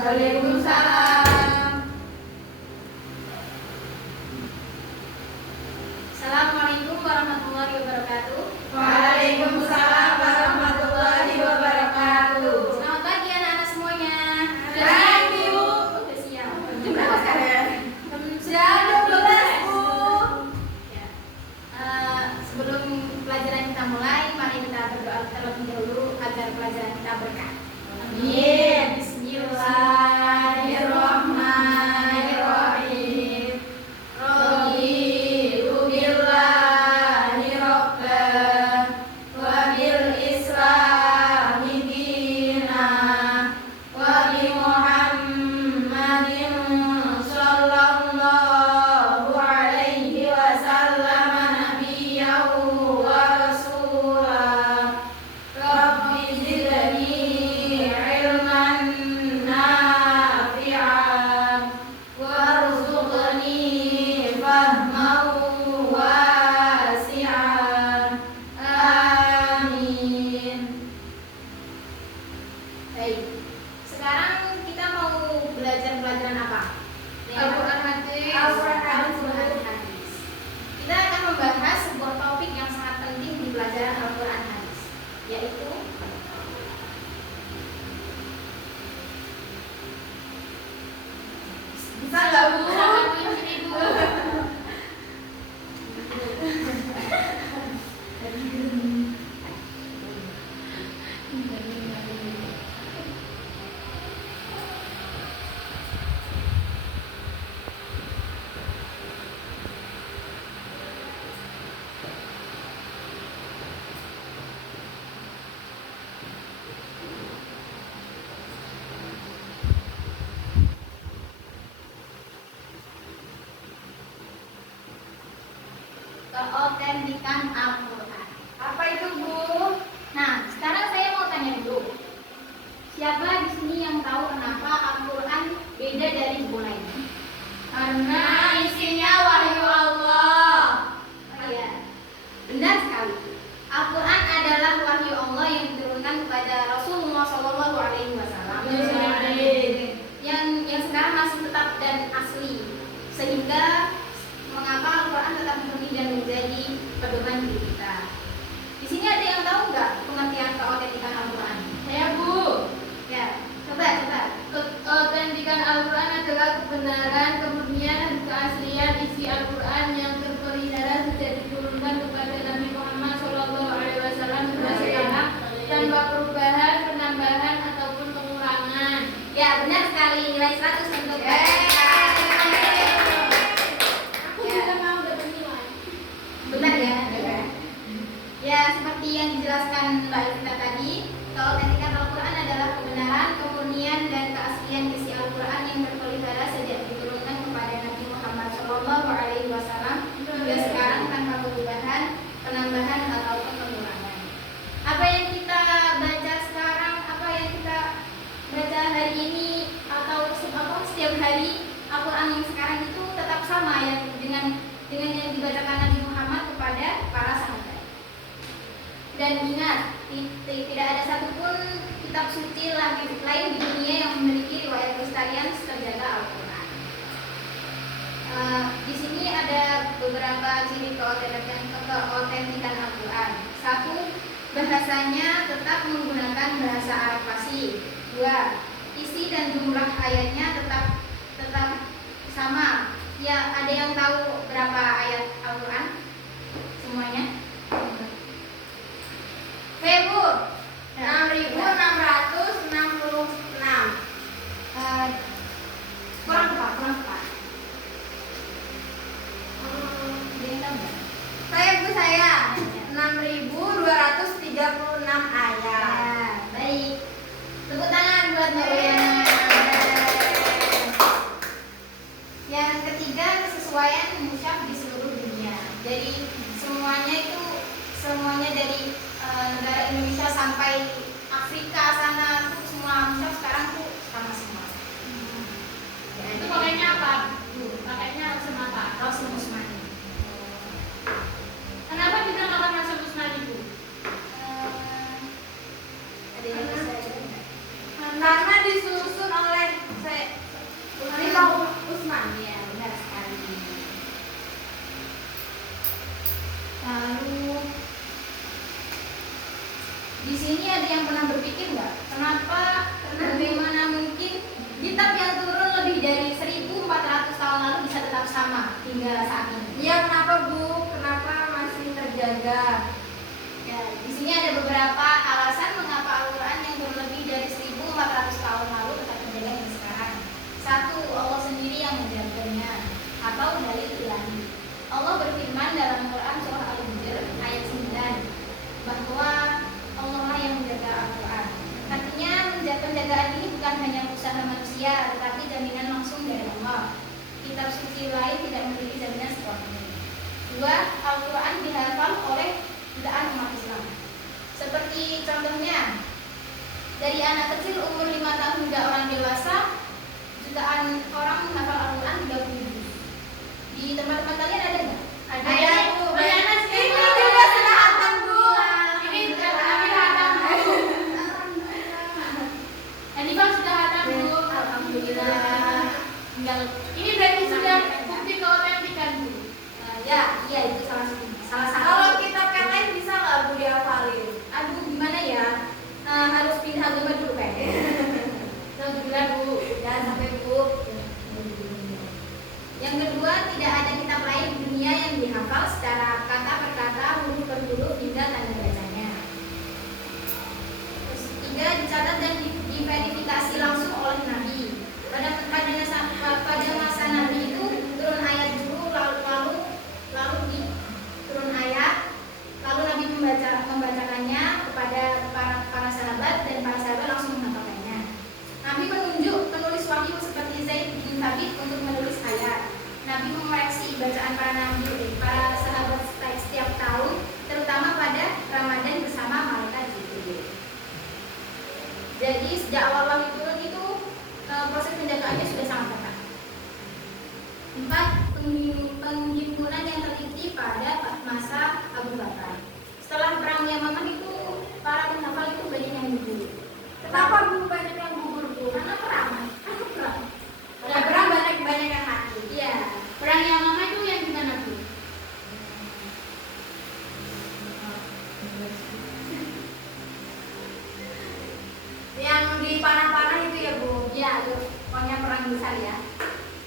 Waalaikumsalam. Assalamualaikum warahmatullahi wabarakatuh. Waalaikumsalam warahmatullahi wabarakatuh. Selamat pagi anak-anak semuanya. Pagi, Bu. Udah siap. Jam berapa sekarang? Jam 12, Bu. Ya. Sebelum pelajaran kita mulai, mari kita berdoa terlebih dahulu agar pelajaran kita berkah. Amin. Bismillahirrahmanirrahim. Raditu billahi rabban wa bil islami dinan wa bi Muhammadin sallallahu alaihi wasallam nabiyyahu wa rasulah. Rabbi zidni ilman nafi'an warzuqni fahman wasi'an. Amin. Baik. Sekarang kita mau belajar pelajaran apa? Al-Quran hadis. Al-Quran hadis. Kita akan membahas sebuah topik yang sangat penting di pelajaran Al-Quran hadis, yaitu Bisa nggak, Bu? keautentikan Al-Quran. Apa itu, Bu? Nah, sekarang saya mau tanya dulu. Siapa di sini yang tahu kenapa Al-Quran beda dari buku lainnya? Karena isinya wahyu Allah. Oh iya, benar sekali. Al-Quran adalah wahyu Allah yang diturunkan kepada Rasulullah SAW, yang sekarang masih tetap dan asli, sehingga mengapa Al-Quran tetap murni dan menjadi pedoman hidup kita. Di sini ada yang tahu nggak pengertian keautentikan Al-Quran? Saya, Bu. Ya, coba. Keautentikan Al-Quran adalah kebenaran, kemurnian, dan keaslian isi Al-Quran yang terpelihara sejak diturunkan kepada Nabi Muhammad SAW hingga sekarang tanpa perubahan, penambahan, ataupun pengurangan. Ya, benar sekali. Nilai 100 untuk Aku juga mau dapat nilai. benar ya. Ya, seperti yang dijelaskan Mbak Evita tadi, keautentikan Al-Quran adalah kebenaran, kemurnian, dan keaslian isi Al-Quran yang terpelihara sejak diturunkan kepada Nabi Muhammad SAW hingga sekarang tanpa perubahan, penambahan, ataupun pengurangan. Apa yang kita baca sekarang, apa yang kita baca hari ini, atau setiap hari, Al-Quran yang sekarang itu tetap sama ya dengan yang dibacakan Nabi Muhammad kepada para sahabat. Dan ingat, tidak ada satupun kitab suci lain di dunia yang memiliki riwayat kelestarian seterjaga Al-Quran. Di sini ada beberapa ciri keautentikan Al-Quran. 1. Bahasanya tetap menggunakan bahasa Arab fasih. 2. Isi dan jumlah ayatnya tetap sama. Ya, ada yang tahu berapa ayat Al-Quran? Semuanya? Bu, 6.666. kurang tepat. Ada yang tahu nggak? Saya 6.236 ayat. Ya, baik. Tepuk tangan buat Mbak Uyan. Yang ketiga, kesesuaian musyaf di seluruh dunia. Jadi semuanya dari negara Indonesia sampai Afrika sana tuh semua musyaf sekarang tuh sama semua. Ya, Itu jadi- pakainya apa? Pakainya semata. Rasul Usmani. Kenapa dinamakan Rasul Usmani, Bu? Ada yang bisa jawab nggak? Karena di Khalifah Utsman, ya benar sekali. Lalu di sini ada yang pernah berpikir nggak, bagaimana mungkin kitab yang turun lebih dari 1400 tahun lalu bisa tetap sama hingga saat ini? Iya, kenapa Bu? Kenapa masih terjaga? Ya, di sini ada beberapa alasan mengapa Al-Quran yang turun lebih dari 1400 tahun lalu tetap terjaga hingga sekarang. Satu, Allah sendiri yang menjaganya atau dalil ilahi. Allah berfirman dalam Quran surah Al-Hijr ayat 9 bahwa Allah lah yang menjaga Al-Quran. Artinya penjagaan ini bukan hanya usaha manusia, tetapi jaminan langsung dari Allah. Kitab suci lain tidak memiliki jaminan seperti ini. Dua, Al-Quran dihafal oleh jutaan umat Islam. Seperti contohnya, dari anak kecil umur 5 tahun hingga orang dewasa, jutaan orang menghafal Al-Quran 30 juz. Di tempat-tempat kalian ada nggak? Ada ya Bu. Ini juga sudah hatam Bu. Ini sudah hatam Bu. Hanifah sudah hatam Bu. Alhamdulillah. Tinggal Ini berarti sudah bukti keotentikan Bu. ya, iya itu salah satu. Kalau kitab yang lain bisa nggak Bu dihafalin? Aduh, gimana ya? Harus pindah agama dulu kayaknya. Alhamdulillah Bu. Jangan sampai Bu. Yang kedua, tidak ada kitab lain di dunia yang dihafal secara kata per kata, huruf per huruf hingga tanda bacanya. Terus tiga, dicatat dan diverifikasi langsung oleh Nabi. Pada masa Nabi itu turun ayat dulu, lalu turun ayat, lalu Nabi membacakannya kepada para sahabat dan para sahabat langsung menghafalkannya. Nabi menunjuk penulis wahyu seperti Zaid bin Thabit untuk menulis ayat. Nabi mengoreksi bacaan para sahabat setiap tahun, terutama pada Ramadan bersama malaikat Jibril. Jadi sejak awal wahyu turun itu proses penjagaannya sudah sangat ketat. 4. Penghimpunan yang terjadi pada masa Abu Bakar. Setelah perang Yamamah itu para penghafal itu banyak yang gugur. Kenapa Bu banyak yang gugur Bu? Karena perang. Ada perang banyak yang mati. Iya. Perang yang lama itu yang gimana Bu? Yang di panah-panah itu ya Bu? Iya, itu pokoknya perang besar ya.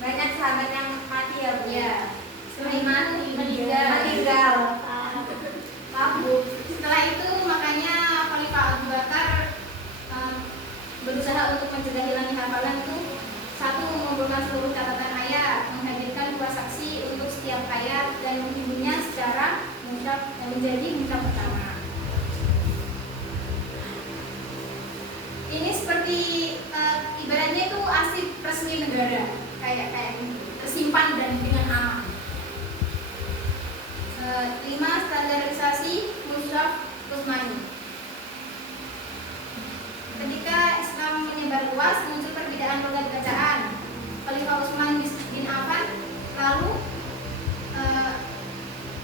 Banyak sahabat yang mati ya Bu? Iya. Sulaiman meninggal. Maaf Bu. Setelah itu makanya Khalifah Abu Bakar berusaha untuk mencegah hilangnya hafalan itu. Satu, mengumpulkan seluruh catatan ayat, menghadirkan 2 saksi untuk setiap ayat dan menghimbaunya secara musyaf yang menjadi musyaf pertama. Ini seperti ibaratnya itu arsip resmi negara, kayak tersimpan dan dengan aman. 5. Standarisasi musyaf Utsmani. Ketika Islam menyebar luas, muncul perbedaan logat bacaan. Khalifah Utsman bin Affan lalu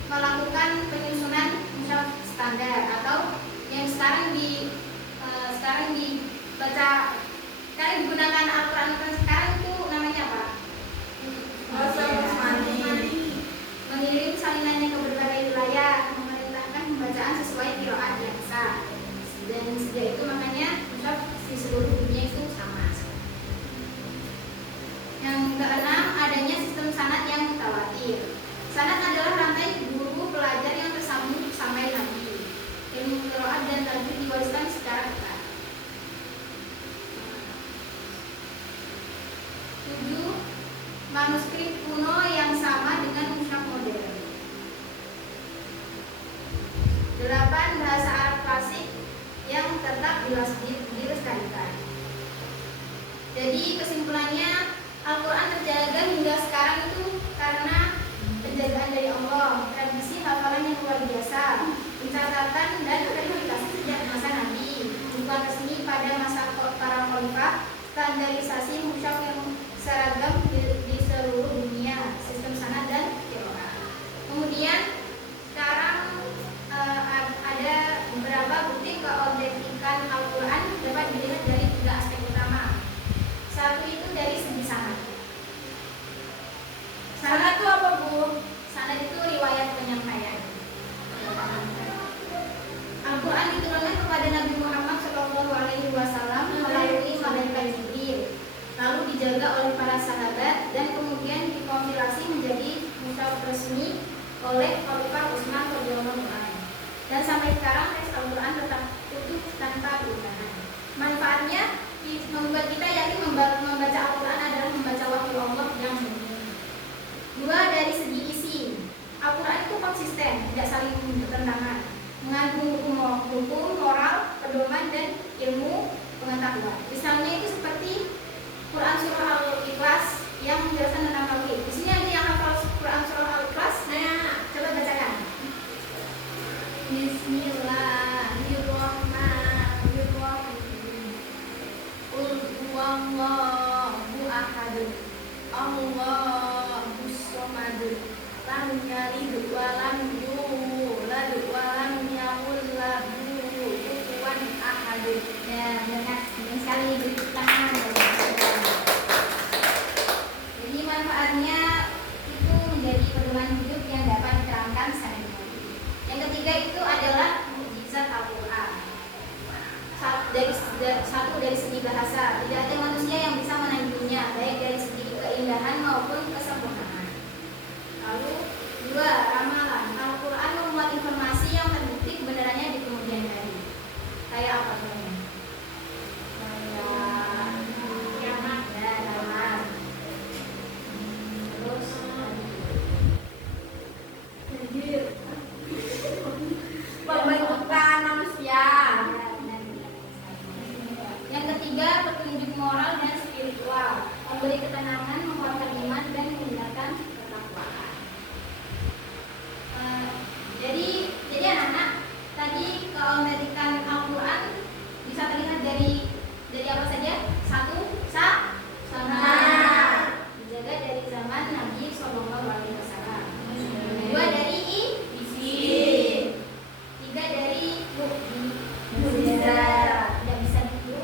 melakukan penyusunan mushaf standar atau yang sekarang digunakan Al-Quran sekarang itu namanya apa? Mushaf Utsmani. Mengirim salinannya ke berbagai wilayah, memerintahkan pembacaan sesuai qiraat yang sah. Dan sejak itu makanya mushaf di seluruh dunia itu sama. Yang keenam, adanya sistem sanad yang mutawatir. Sanad adalah rantai guru pelajar yang tersambung sampai Nabi. Ilmu qiraat dan tajwid diwariskan secara ketat. 7. Manuskrip kuno yang sama dengan mushaf modern. 8. Bahasa Arab klasik yang tetap dilestarikan. Jadi kesimpulannya, Al-Quran terjaga hingga sekarang itu karena penjagaan dari Allah, tradisi hafalan yang luar biasa, pencatatan dan verifikasi sejak masa Nabi, bukan resmi pada masa para khalifah, standarisasi mushaf yang seragam di seluruh dunia, sistem sanad dan qiraat. Kemudian sekarang ada beberapa bukti keautentikan Al-Quran dapat dilihat dari 3 aspek utama. Satu itu dari segi sanad. para sahabat dan kemudian dikompilasi menjadi mushaf resmi oleh Khalifah Utsman radhiyallahu anhu. Dan sampai sekarang teks Al-Qur'an tetap utuh tanpa perubahan. Manfaatnya membuat kita yakin membaca Al-Qur'an adalah membaca wahyu Allah yang sempurna. Dua, dari segi isi, Al-Qur'an itu konsisten, tidak saling bertentangan, mengandung hukum, moral, pedoman dan ilmu pengetahuan. Misalnya itu seperti Quran surah Al-Ikhlas yang menjelaskan tentang tauhid. Di sini ada yang hafal Quran surah Al-Ikhlas? Nah, coba bacakan. Bismillahirrahmanirrahim. Qul huwallahu ahad. Allahus samad. Lam yalid wa lam yulad wa lam yakul lahu kufuwan ahad. Ya, benar sekali, beri tangan. Jadi manfaatnya itu menjadi pedoman hidup yang dapat diterangkan sehari-hari. Yang ketiga itu adalah mukjizat Al-Qur'an. Dari segi bahasa, tidak ada manusia yang bisa menandinginya, baik dari segi keindahan maupun kesempurnaan. Lalu dua, ramalan. Al-Qur'an memuat informasi yang terbukti kebenarannya di kemudian hari. Kayak apa contohnya? Kiamat dan alam. Terus pembentukan manusia. Yang ketiga, petunjuk moral dan spiritual, memberi ketenangan, menguatkan iman dan meningkatkan ketakwaan. Jadi anak-anak, tadi kalau menjadikan Al-Quran bisa terlihat dari apa saja? Satu, sama dijaga dari zaman Nabi Sallallahu Alaihi Wasallam. Dua, dari isi. Tiga, dari bukti. Tidak bisa ditiru.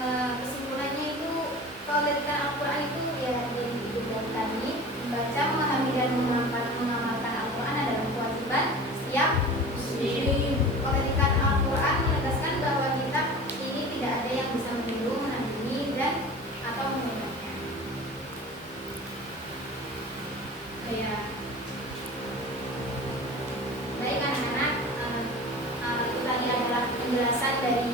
Kesimpulannya itu kalau menjadikan Al-Quran itu ya dari hidup dari tadi, membaca, memahami dan mengamalkan Al-Quran adalah kewajiban setiap muslim. Menjadikan Al-Quran menegaskan bahwa kitab ini tidak ada yang bisa meniru, menandingi dan atau menegaknya. Ya. Baik anak-anak, itu tadi adalah penjelasan dari